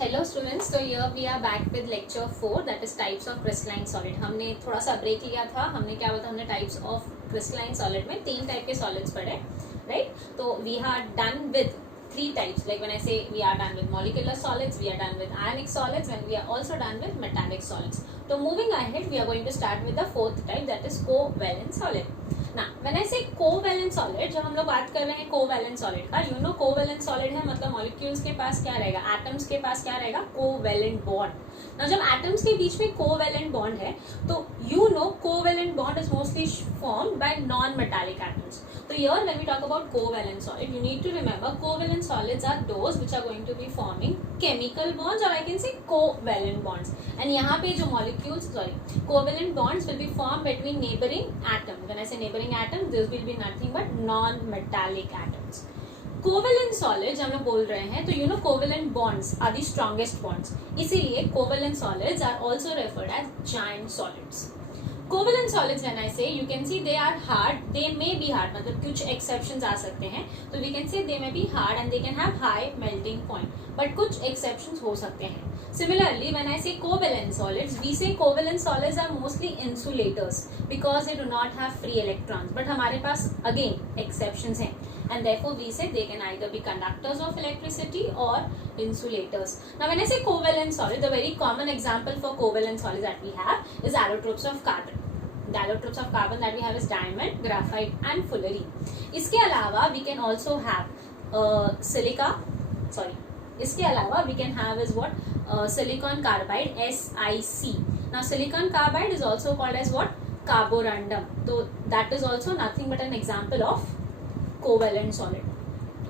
Hello students, तो here we are back with lecture 4 that is types of crystalline solid. हमने थोड़ा सा break लिया था। हमने क्या बोला, हमने टाइप्स ऑफ क्रिस्टलाइन सॉलिड में 3 टाइप के सॉलिड्स पढ़े, राइट। तो we are done with 3 types, like when I say we are done with molecular solids, we are done with ionic solids, and we are also done with metallic solids. So moving ahead, we are going to start with the 4th type, that is covalent solid. Now when I say covalent solid, जब हम लोग बात कर रहे हैं covalent solid का, you know covalent solid है मतलब molecules के पास क्या रहेगा, atoms के पास क्या रहेगा, covalent bond. Now जब atoms के बीच में covalent bond है तो you know covalent bond is mostly formed by non-metallic atoms. So here when we talk about covalent solid, you need to remember covalent solids are those which are going to be forming chemical bonds, or I can say covalent bonds. And यहाँ पे जो molecules, covalent bonds will be formed between neighboring atoms. When I say neighboring atoms, this will be nothing but non-metallic atoms. Covalent solids हम लोग बोल रहे हैं तो you know covalent bonds are the strongest bonds, इसीलिए covalent solids are also referred as giant solids. Covalent solids when I say, you can see they are hard, they may be hard, मतलब कुछ exceptions आ सकते हैं. तो we can say they may be hard and they can have high melting point, but कुछ exceptions हो सकते हैं. Similarly, when I say covalent solids, we say covalent solids are mostly insulators because they do not have free electrons. But हमारे पास again exceptions हैं, and therefore we say they can either be conductors of electricity or insulators. Now, when I say covalent solid, the very common example for covalent solids that we have is allotropes of carbon. The allotropes of carbon that we have is diamond, graphite, and fullerene. इसके अलावा we can also have silica. इसके अलावा we can have is what? Silicon carbide, SiC. Now silicon carbide is also called as what? Carborundum. So that is also nothing but an example of covalent solid.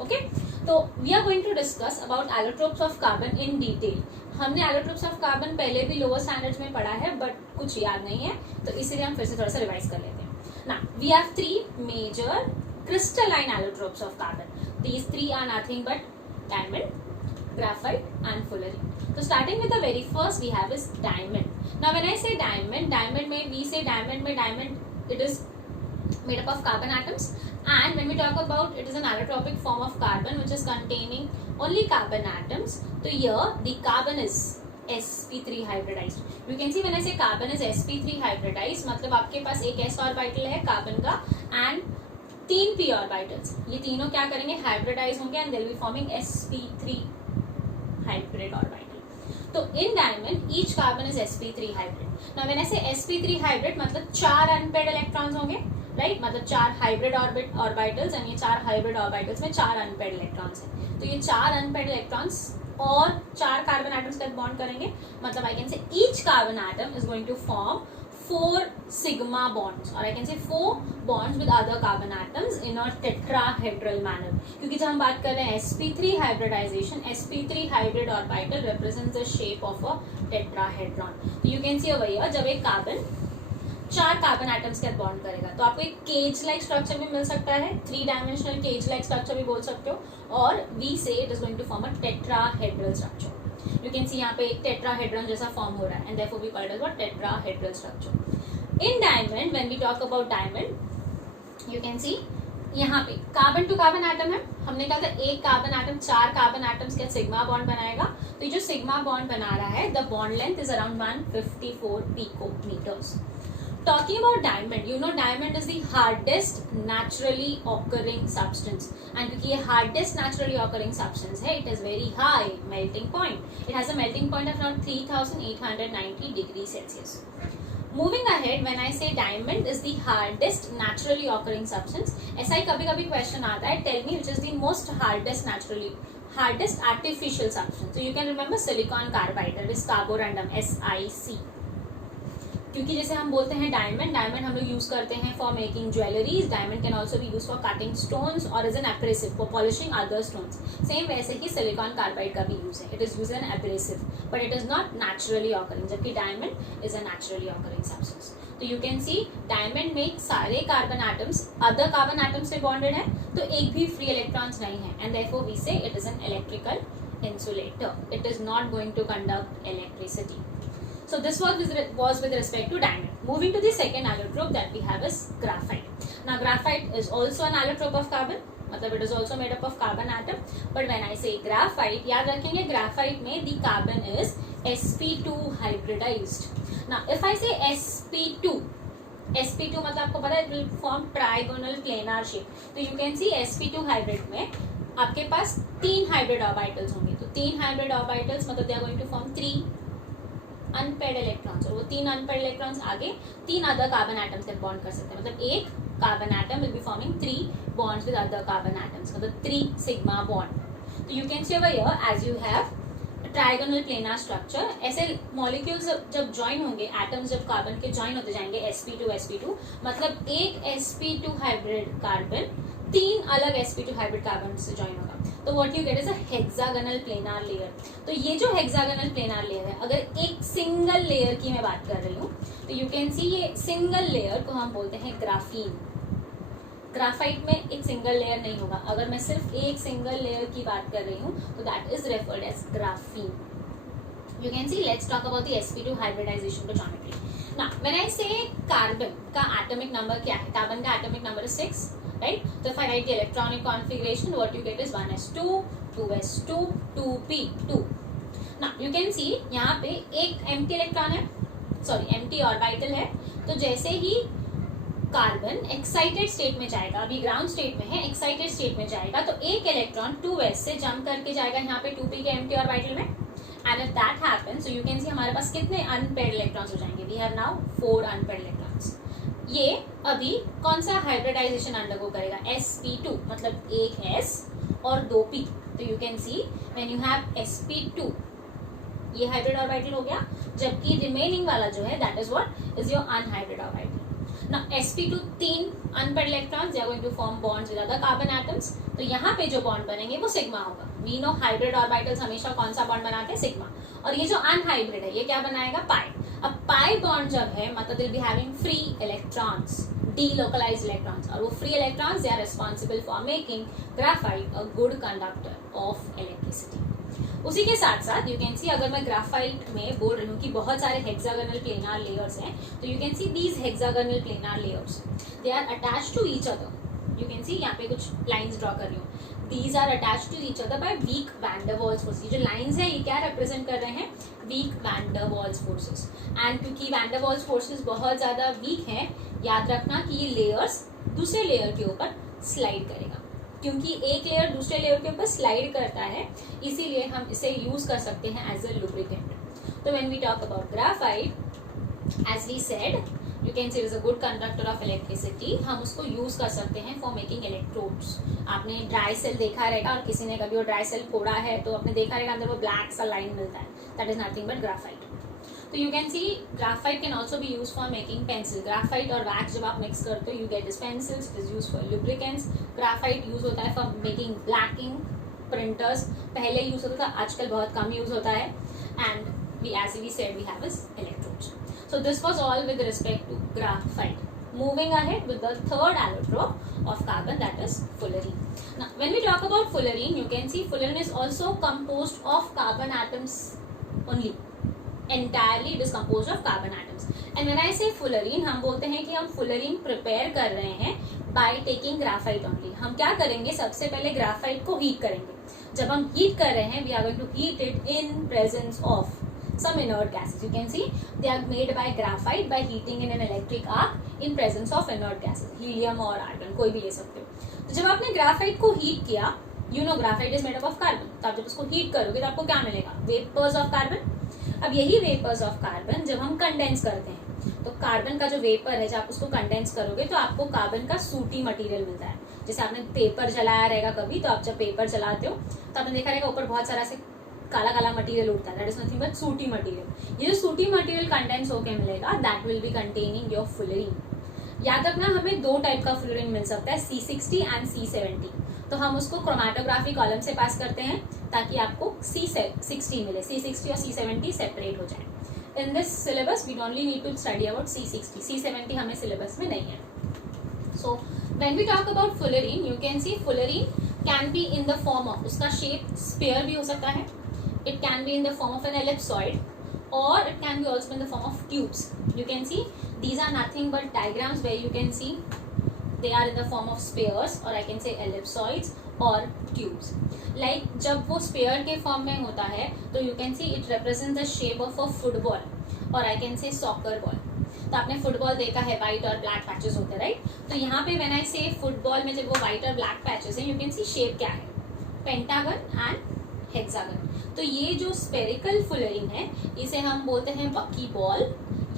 Okay, so we are going to discuss about allotropes of carbon in detail. हमने allotropes of carbon पहले भी lower standards में पढ़ा है, but कुछ याद नहीं है, तो इसीलिए हम फिर से थोड़ा सा रिवाइज कर लेते हैं. Now we have 3 major crystalline allotropes of carbon. These 3 are nothing but diamond, graphite, and fullerene. So starting with the very first, we have is diamond. Now when I say diamond, we say diamond, it is made up of carbon atoms, and when we talk about it is an allotropic form of carbon which is containing only carbon atoms. So here the carbon is sp3 hybridized. You can see when I say carbon is sp3 hybridized, मतलब आपके पास एक s orbital है carbon का and 3 p orbitals, ये तीनों क्या करेंगे, hybridise होंगे and they will be forming sp3 hybrid orbital. तो in diamond each carbon is sp3 hybrid. Now when I say sp3 hybrid मतलब 4 unpaired electrons होंगे, राइट, मतलब 4 हाइब्रिड ऑर्बिटल्स, एंड ये 4 हाइब्रिड ऑर्बिटल्स में 4 अनपेयर्ड इलेक्ट्रॉन्स हैं. तो ये 4 unpaired electrons और 4 कार्बन एटम्स के साथ बॉन्ड करेंगे, मतलब I can say each carbon atom is going to form 4 sigma bonds, or I can say 4 bonds with other carbon atoms in a tetrahedral manner. क्योंकि जब हम बात कर रहे हैं sp3 hybridization, sp3 hybrid orbital represents the shape of a tetrahedron. So you can see over here, जब एक carbon 4 carbon atoms के साथ बॉन्ड करेगा तो आपको एक केज लाइक स्ट्रक्चर भी मिल सकता है, 3 डायमेंशनल केज लाइक स्ट्रक्चर भी बोल सकते हो, और we say it is going to form a tetrahedral structure. You can see यहाँ पे एक टेट्राहेड्रन जैसा फॉर्म हो रहा है, and therefore we call it as what? Tetrahedral structure. In diamond, when we talk about diamond, you can see यहाँ पे carbon to carbon atom है. हमने कहा था एक कार्बन एटम 4 कार्बन एटम्स के सिग्मा बॉन्ड बनाएगा. तो ये जो सिग्मा बॉन्ड बना रहा है, the bond length is around 154 picometers. Talking about diamond, you know diamond is the hardest naturally occurring substance, and क्योंकि ये hardest naturally occurring substance है, it has very high melting point. It has a melting point of around 3890 degrees Celsius. Moving ahead, when I say diamond is the hardest naturally occurring substance, ऐसा ही कभी कभी question आता है, tell me which is the most hardest artificial substance. So you can remember silicon carbide, that is carborundum, SiC. क्योंकि जैसे हम बोलते हैं डायमंड हम लोग यूज करते हैं for making jewelleries. Diamond can also be use for cutting stones और as an abrasive for polishing other stones. Same वैसे ही सिलिकॉन कार्बाइड का भी यूज है, it is use an abrasive, but it is not naturally occurring, जबकि diamond is a naturally occurring substance. तो you can see diamond में सारे carbon atoms other carbon atoms से बॉन्डेड है, तो एक भी फ्री इलेक्ट्रॉन्स नहीं है, and therefore we say it is an electrical insulator. It is not going to conduct electricity. So this was with respect to diamond. Moving to the second allotrope that we have is graphite. Now graphite is also an allotrope of carbon. मतलब it is also made up of carbon atom. But when I say graphite, याद रखेंगे graphite में the carbon is sp2 hybridized. Now if I say sp2 मतलब आपको पता है it will form trigonal planar shape. तो you can see sp2 hybrid में आपके पास 3 हाइब्रिड ऑर्बिटल्स होंगे. तो 3 हाइब्रिड ऑर्बिटल्स मतलब they are going to form 3 unpaired electrons, और वो 3 अनपेयर्ड इलेक्ट्रॉन्स आगे 3 अदर कार्बन एटम्स तक बॉन्ड कर सकते हैं. मतलब एक carbon atom will be forming 3 bonds with other carbon atoms, मतलब 3 सिग्मा बॉन्ड. तो you can see over here as you have trigonal planar structure. ऐसे मॉलिक्यूल्स जब ज्वाइन होंगे, एटम्स जब कार्बन के ज्वाइन होते जाएंगे sp2 मतलब एक sp2 हाइब्रिड कार्बन 3 अलग sp2 हाइब्रिड कार्बन से ज्वाइन होगा. तो what you get is a hexagonal planar layer. तो ये जो हेक्सागोनल प्लेनार लेयर है, अगर एक सिंगल लेयर की मैं बात कर रही हूँ तो यू कैन सी ये सिंगल लेयर को हम बोलते हैं ग्राफीन. ग्राफाइट में एक सिंगल लेयर नहीं होगा. अगर मैं सिर्फ एक सिंगल लेयर की बात कर रही हूँ तो that is referred as graphene. You can see let's talk about the sp2 hybridization को geometry. Now when I say carbon का एटॉमिक नंबर क्या है, कार्बन का एटॉमिक नंबर इज 6, राइट. तो if I write the electronic configuration what you get is 1s2 2s2 2p2. Now you can see यहाँ पे एक empty electron है, sorry empty orbital है. तो जैसे ही कार्बन एक्साइटेड स्टेट में जाएगा, अभी ग्राउंड स्टेट में है, एक्साइटेड स्टेट में जाएगा तो एक इलेक्ट्रॉन 2s से जंप करके जाएगा यहाँ पे 2p के एम्प्टी ऑर्बिटल में. And if that happens so you can see हमारे पास कितने अनपेयर्ड इलेक्ट्रॉन्स हो जाएंगे. We have now 4 unpaired electrons. ये अभी कौन सा हाइब्रिडाइजेशन अंडरगो करेगा, sp2 मतलब एक s और 2p. तो you can see when you have sp2 ये हाइब्रिड ऑर्बिटल हो गया, जबकि रिमेनिंग वाला जो है that is what is your unhybrid orbital. Now sp2 3 unpaired electrons they are going to form bonds with other carbon atoms. तो यहाँ पे जो बॉन्ड बनेंगे वो सिग्मा होगा. वी नो हाइब्रिड ऑर्बिटल्स हमेशा कौन सा बॉन्ड बनाते हैं, सिग्मा. और ये जो अनहाइब्रिड है ये क्या बनाएगा, पाई. अब पाई बॉन्ड जब है मतलब will be having free electrons, delocalized electrons, और वो free electrons they are responsible for making graphite a good conductor of electricity. उसी के साथ साथ यू कैन सी अगर मैं ग्राफाइट में बोल रही हूँ कि बहुत सारे हेक्सागोनल प्लेनार लेयर्स हैं, तो you can see these hexagonal planar layers they are attached to each other. You can see यहाँ पे कुछ लाइंस ड्रॉ कर रही हूँ. These are attached to each other by weak van der Waals forces. जो lines है ये क्या रिप्रेजेंट कर रहे हैं, weak van der Waals forces. And क्योंकि वैन डर वाल्स फोर्सेस बहुत ज्यादा वीक है, याद रखना कि ये लेयर्स दूसरे लेयर के ऊपर स्लाइड करेगा. क्योंकि एक लेयर दूसरे लेयर के ऊपर स्लाइड करता है, इसीलिए हम इसे यूज कर सकते हैं एज अ लुब्रिकेंट. तो when we talk about graphite, as we said, you can say it is a good conductor of electricity. हम उसको यूज कर सकते हैं फॉर मेकिंग इलेक्ट्रोड्स. आपने ड्राई सेल देखा रहेगा, और किसी ने कभी वो ड्राई सेल फोड़ा है तो आपने देखा रहेगा अंदर वो ब्लैक सा लाइन मिलता है, that is nothing but graphite. तो you can see graphite can also be use for making pencil. Graphite और वैक्स जब आप मिक्स करते हो you get this pencils. It is use for lubricants. Graphite use होता है फॉर मेकिंग ब्लैकिंग प्रिंटर्स. पहले use होता था, आजकल बहुत कम यूज होता है. And we as we said we have is electrodes. So this was all with respect to graphite. Moving ahead with the third allotrope of carbon, that is fullerene. Now when we talk about fullerene, you can see fullerene is also composed of carbon atoms only. Entirely it is composed of carbon atoms. And when I say fullerene, हम बोलते हैं कि हम fullerene prepare कर रहे हैं by taking graphite only. हम क्या करेंगे, सबसे पहले graphite को heat करेंगे. जब हम heat कर रहे हैं, we are going to heat it in presence of some inert gases. You can see they are made by graphite by heating in an electric arc in presence of inert gases, helium or argon, कोई भी ले सकते हो. तो जब आपने graphite को heat किया, you know graphite is made up of carbon, तो आप जब उसको हीट करोगे तो आपको क्या मिलेगा, वेपर्स ऑफ कार्बन. अब यही वेपर्स ऑफ कार्बन जब हम कंडेंस करते हैं, तो कार्बन का जो वेपर है, जब आप उसको कंडेंस करोगे तो आपको कार्बन का सूटी मटेरियल मिलता है. जैसे आपने पेपर जलाया रहेगा कभी, तो आप जब पेपर जलाते हो तो आपने देखा रहेगा ऊपर बहुत सारा से काला काला मटेरियल उठता है, दैट इज नथिंग बट सूटी मटेरियल. ये जो सूटी मटेरियल कंडेंस होके मिलेगा, that will be containing your fullerene. याद रखना हमें 2 टाइप का फुलरीन मिल सकता है, C60 एंड C70. तो हम उसको क्रोमेटोग्राफी कॉलम से पास करते हैं ताकि आपको C60 मिले. C60 और C70 सेपरेट हो जाए. In this syllabus we only need to study about C60. C70 हमें सिलेबस में नहीं है. So when we talk about fullerene, you can see fullerene can be in the form of, उसका shape sphere भी हो सकता है, it can be in the form of an ellipsoid, or it can be also in the form of tubes. You can see these are nothing but diagrams where you can see they are in the form of spheres or I can say ellipsoids or tubes. Like जब वो sphere के form में होता है तो you can see it represents the shape of a football or I can say soccer ball. तो आपने football देखा है, व्हाइट और ब्लैक पैचेस होते हैं, राइट? तो यहाँ पे व्हेन आई से फुटबॉल में जब वो व्हाइट और ब्लैक पैचेस हैं, यू कैन सी शेप क्या है, पेंटागन एंड हेक्सागन. तो ये जो स्पेरिकल फुलरिन है इसे हम बोलते हैं बकी बॉल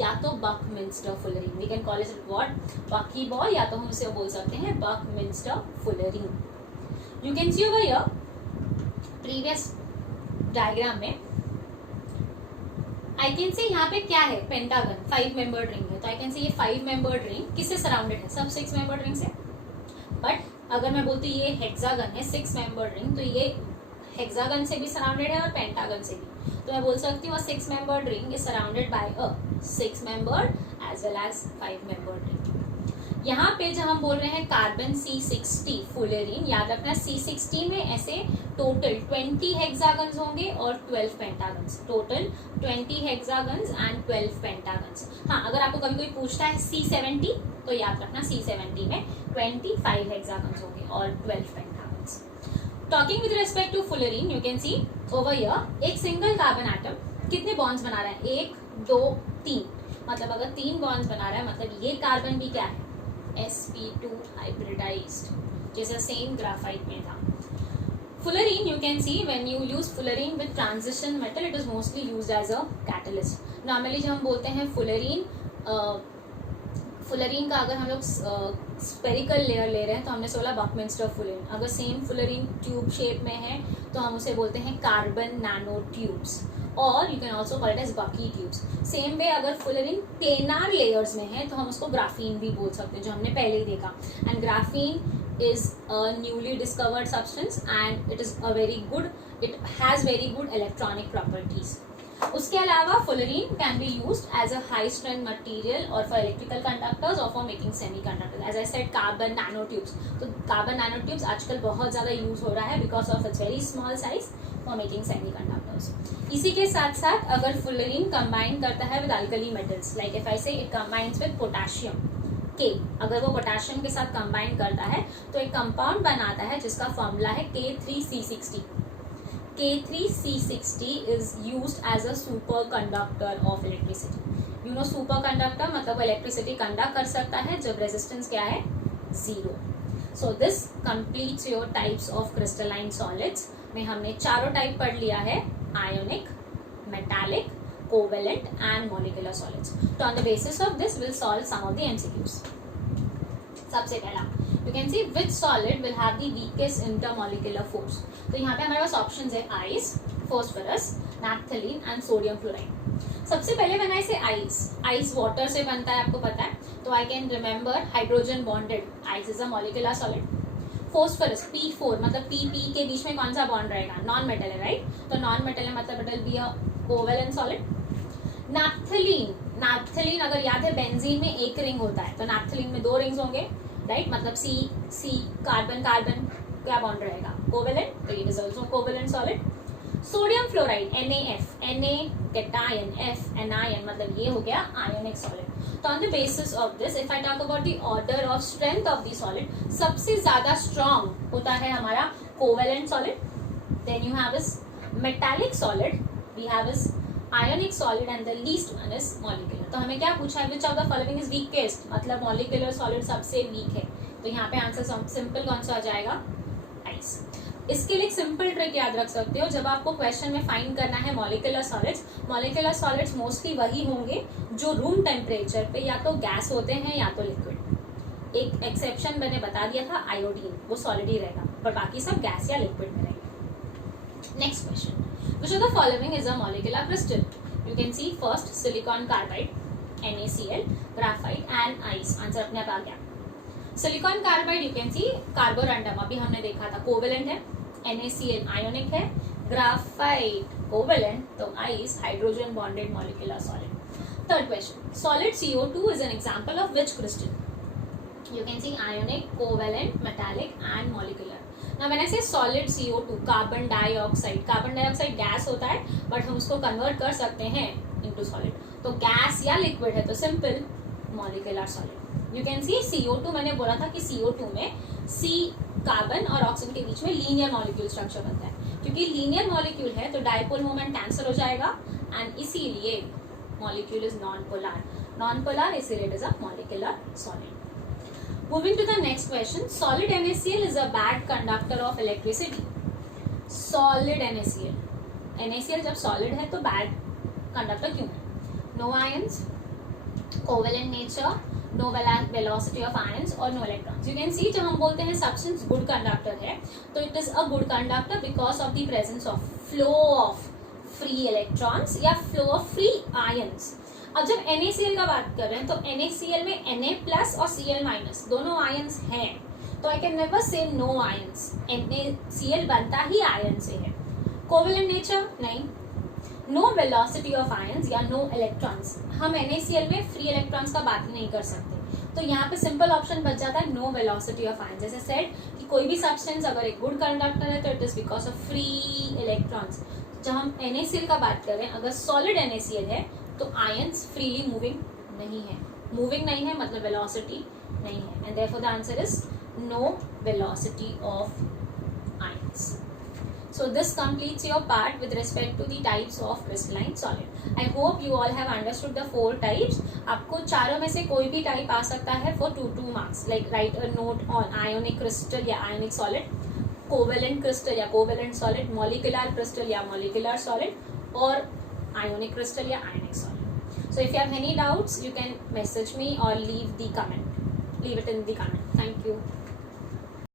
या तो Buckminster fullerene. We can call it what, bucky ball, या तो हम इसे बोल सकते हैं Buckminster fullerene. You can see over here previous diagram में आई कैन से यहाँ पे क्या है, पेंटागन, 5 मेंबर्ड रिंग है. तो आई कैन से ये 5 मेंबर्ड रिंग किससे सराउंडेड है, सब 6 मेंबर्ड रिंग से. बट अगर मैं बोलती ये हेक्सागन है 6 मेंबर्ड रिंग, तो ये हेक्सागन से भी सराउंडेड है और पेंटागन से भी. तो मैं बोल सकती हूँ 6 membered ring is surrounded by a 6 membered as well as 5 membered ring. यहाँ पे जब हम बोल रहे हैं कार्बन C60 फुलरिन, याद रखना C60 में ऐसे टोटल 20 हेक्सागन्स होंगे और 12 pentagons. Total 20 hexagons and 12 pentagons. हाँ, अगर आपको कभी कोई पूछता है C70 तो याद रखना C70 में 25 हेक्सागन्स होंगे और 12 pentagons. Talking with respect to fullerene, you can see over here एक सिंगल कार्बन एटम कितने बॉन्ड्स बना रहा है, 1 2 3. मतलब अगर 3 बॉन्ड्स बना रहा है मतलब ये कार्बन भी क्या है, sp2 hybridized, जैसा सेम ग्राफाइट में था. Fullerene, you can see when you use fullerene with transition metal, it is mostly used as a catalyst. Normally जब हम बोलते हैं फुलरीन का अगर हम लोग स्पेरिकल लेयर ले रहे हैं तो हमने बोला बकमिंस्टर फुलरीन. अगर सेम फुलरीन ट्यूब शेप में है तो हम उसे बोलते हैं कार्बन नैनो ट्यूब्स और you can also call it as bucky tubes. Same way अगर फुलरीन टेनार लेयर्स में है तो हम उसको ग्राफीन भी बोल सकते हैं, जो हमने पहले ही देखा. And graphene is a newly discovered substance and it is a very good, it has very good electronic properties. उसके अलावा fullerene can be used as a high strength material और फॉर इलेक्ट्रिकल कंडक्टर्स और for making semiconductors. As I said carbon nano tubes, तो carbon nano tubes आजकल बहुत ज़्यादा use हो रहा है because of its very small size for making semiconductors. इसी के साथ साथ अगर फुलरीन कंबाइन करता है with alkali metals, like if I say it combines with potassium के, अगर वो पोटेशियम के साथ कंबाइन करता है तो एक कंपाउंड बनाता है जिसका फॉर्मूला है K3C60. K3C60 is used as a super conductor of electricity. You know super conductor मतलब वो इलेक्ट्रिसिटी कंडक्ट कर सकता है जब रेजिस्टेंस क्या है, 0. So this completes your types of crystalline solids. में हमने चारों टाइप पढ़ लिया है, ionic, metallic, covalent and molecular solids. So on the basis of this we'll solve some of the MCQs. सबसे पहला you can see which solid will have the weakest intermolecular force. तो यहाँ पे हमारे पास options है ice, phosphorus, naphthalene and sodium fluoride. सबसे पहले बना इसे ice water से बनता है, आपको पता है. तो I can remember hydrogen bonded ice is a molecular solid. phosphorus P4 मतलब PP के बीच में कौन सा बॉन्ड रहेगा, नॉन मेटल है, राइट? तो नॉन मेटल है मतलब it will be a covalent solid. Naphthalene अगर याद है बेंजीन में एक रिंग होता है तो नैप्थलीन में 2 रिंग्स होंगे, राइट? मतलब C कार्बन कार्बन क्या बॉन्ड रहेगा, कोवेलेंट, तो it is also covalent solid. Sodium fluoride NaF, Na cation, F anion, मतलब ये हो गया आयोनिक सॉलिड. तो on the basis of this if I talk about the order of strength of the solid, सबसे ज्यादा strong होता है हमारा covalent solid. Then you have is metallic solid, we have is ionic solid and the least one is molecular. तो हमें क्या पूछा है, which of the following is weakest, मतलब molecular solid सबसे weak है. तो यहाँ पे आंसर सिंपल कौन सा आ जाएगा, ice. इसके लिए एक सिंपल ट्रिक याद रख सकते हो, जब आपको क्वेश्चन में फाइंड करना है molecular solids मोस्टली वही होंगे जो रूम टेम्परेचर पे या तो गैस होते हैं या तो लिक्विड. एक एक्सेप्शन मैंने बता दिया था, आयोडीन, वो सॉलिड ही रहेगा, पर बाकी सब गैस या लिक्विड में रहेगा. Next question. Which of the following is a molecular crystal? You can see first silicon carbide, NaCl, graphite and ice. Answer अपने आप आ गया. Silicon carbide you can see carborundum, अभी हमने देखा था, covalent है. NaCl ionic है. Graphite covalent, तो ice hydrogen bonded molecular solid. Third question. Solid CO2 is an example of which crystal? You can see ionic, covalent, metallic and molecular. Now when I say solid CO2, carbon dioxide gas होता है but हम उसको convert कर सकते हैं into solid. तो gas या liquid है तो simple molecular solid. You can C CO2, मैंने बोला था कि CO2 में C कार्बन और ऑक्सीजन के बीच में लीनियर मॉलिक्यूल स्ट्रक्चर बनता है, क्योंकि लीनियर मॉलिक्यूल है तो डायपोल मोमेंट कैंसिल हो जाएगा एंड इसीलिए मॉलिक्यूल इज नॉन पोलर, इसीलिए it is a molecular solid. Moving to the next question, solid NaCl is a bad conductor of electricity. Solid NaCl जब सॉलिड है तो bad conductor क्यों है? No ions, covalent nature, no velocity of ions और no electrons. You can see जब हम बोलते हैं सब्सटेंस गुड कंडक्टर है तो it is a good conductor because of the presence of flow of free electrons या फ्लो ऑफ फ्री आयंस। अब जब NaCl का बात कर रहे हैं तो NaCl में Na+ और Cl- दोनों आयंस हैं, तो I can never say no ions. NaCl बनता ही आयन से है। कोवेलेंट नेचर नहीं, नो वेलोसिटी ऑफ आयंस या नो इलेक्ट्रॉन्स, हम NaCl में फ्री इलेक्ट्रॉन्स का बात ही नहीं कर सकते, तो यहाँ पे सिंपल ऑप्शन बच जाता है नो वेलोसिटी ऑफ आयंस। जैसे सेड कि कोई भी सब्सटेंस अगर एक गुड कंडक्टर है तो it is because of free electrons. जब हम NaCl का बात कर रहे हैं, अगर सॉलिड NaCl है तो आयंस फ्रीली मूविंग नहीं है, मतलब वेलोसिटी नहीं है, and therefore the answer is no velocity of ions. So this completes your part with respect to the types of crystalline solid. I hope you all have understood the 4 types. आपको चारों में से कोई भी type आ सकता है for 2 marks. Like write a note on ionic crystal या ionic solid, covalent crystal या covalent solid, molecular crystal या molecular solid, और ionic crystal या ionic solid. So if you have any doubts, you can message me or leave it in the comment. Thank you.